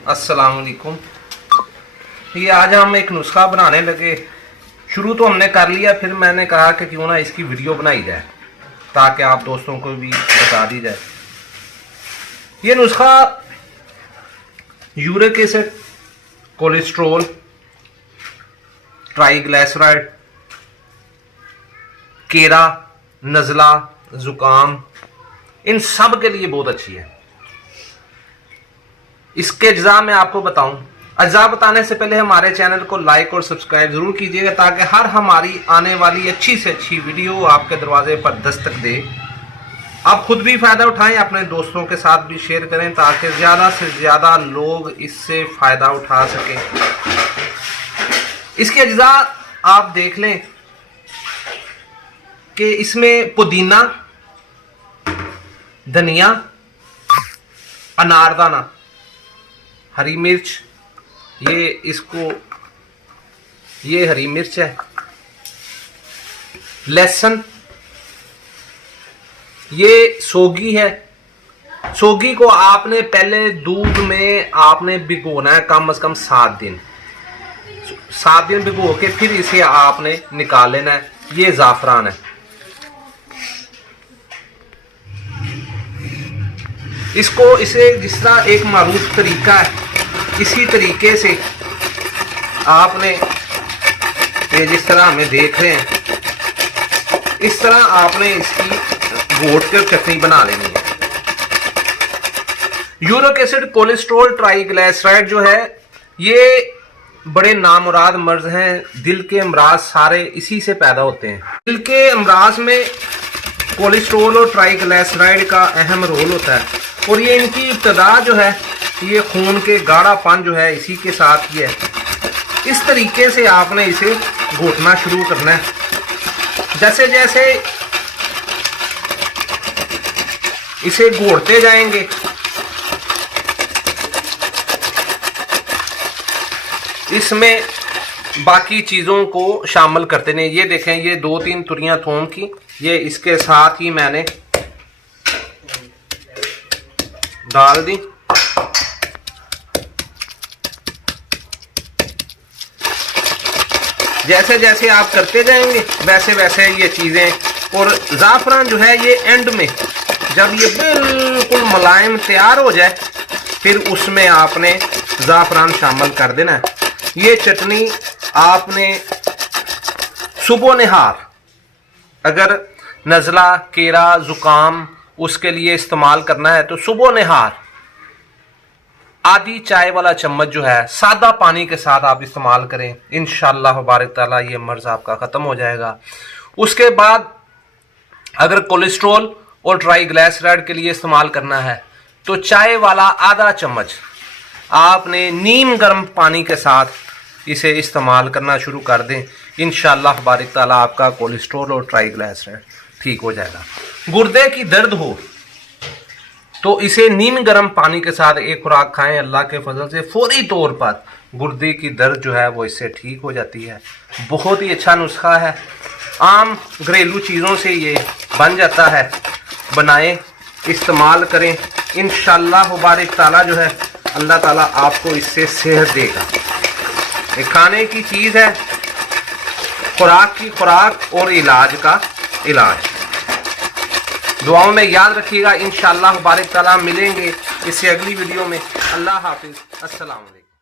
अस्सलाम वालेकुम। ये आज हम एक नुस्खा बनाने लगे। शुरू तो हमने कर लिया, फिर मैंने कहा कि क्यों ना इसकी वीडियो बनाई जाए ताकि आप दोस्तों को भी बता दी जाए। ये नुस्खा यूरिक एसिड, कोलेस्ट्रोल, ट्राइग्लिसराइड, केरा, नज़ला, ज़ुकाम, इन सब के लिए बहुत अच्छी है। इसके अज्जा मैं आपको बताऊं। अज्जा बताने से पहले हमारे चैनल को लाइक और सब्सक्राइब जरूर कीजिएगा ताकि हर हमारी आने वाली अच्छी से अच्छी वीडियो आपके दरवाजे पर दस्तक दे। आप खुद भी फायदा उठाएं, अपने दोस्तों के साथ भी शेयर करें ताकि ज्यादा से ज्यादा लोग इससे फायदा उठा सकें। इसके अज्जा आप देख लें कि इसमें पुदीना, धनिया, अनारदाना, हरी मिर्च, ये हरी मिर्च है, लहसुन, ये सौगी है। सौगी को आपने पहले दूध में आपने भिगोना है कम से कम 7 दिन। 7 दिन भिगो के फिर इसे आपने निकाल लेना है। ये ज़ाफ़रान है। इसे जिस तरह एक मारूफ तरीका है, इसी तरीके से आपने ये जिस तरह हमें देख रहे हैं, इस तरह आपने इसकी घोट के चटनी बना लेनी है। यूरिक एसिड, कोलेस्ट्रॉल, ट्राइग्लिसराइड जो है ये बड़े नामुराद मर्ज हैं। दिल के अमराज सारे इसी से पैदा होते हैं। दिल के अमराज में कोलेस्ट्रॉल और ट्राइग्लिसराइड का अहम रोल होता है और ये इनकी इब्तदा जो है ये खून के गाढ़ापन जो है इसी के साथ ही है। इस तरीके से आपने इसे घोटना शुरू करना है। जैसे जैसे इसे घोटते जाएंगे इसमें बाकी चीज़ों को शामिल करते नहीं। ये देखें, ये 2-3 तुरियां थोम की ये इसके साथ ही मैंने डाल दी। जैसे जैसे आप करते जाएंगे वैसे वैसे ये चीज़ें, और ज़ाफ़रान जो है ये एंड में जब ये बिल्कुल मुलायम तैयार हो जाए फिर उसमें आपने ज़ाफ़रान शामिल कर देना है। ये चटनी आपने सुबह नहार अगर नज़ला, केरा, ज़ुकाम उसके लिए इस्तेमाल करना है तो सुबह नहार आधी चाय वाला चम्मच जो है सादा पानी के साथ आप इस्तेमाल करें। इंशाअल्लाह बारिक ताला ये मर्ज आपका ख़त्म हो जाएगा। उसके बाद अगर कोलेस्ट्रॉल और ट्राइग्लिसराइड के लिए इस्तेमाल करना है तो चाय वाला आधा चम्मच आपने नीम गर्म पानी के साथ इसे इस्तेमाल करना शुरू कर दें। इंशाअल्लाह बारिक ताला आपका कोलेस्ट्रॉल और ट्राइग्लिसराइड ठीक हो जाएगा। गुर्दे की दर्द हो तो इसे नीम गर्म पानी के साथ एक खुराक खाएं। अल्लाह के फजल से फौरी तौर पर गुर्दे की दर्द जो है वो इससे ठीक हो जाती है। बहुत ही अच्छा नुस्खा है। आम घरेलू चीज़ों से ये बन जाता है। बनाएं, इस्तेमाल करें। इंशाअल्लाह बारिक ताला जो है अल्लाह ताला आपको इससे सेहत देगा। ये खाने की चीज़ है, खुराक की खुराक और इलाज का इलाज। दुआओं में याद रखिएगा। इंशाअल्लाह बारिक ताला मिलेंगे इससे अगली वीडियो में। अल्लाह हाफिज़। अस्सलाम वालेकुम।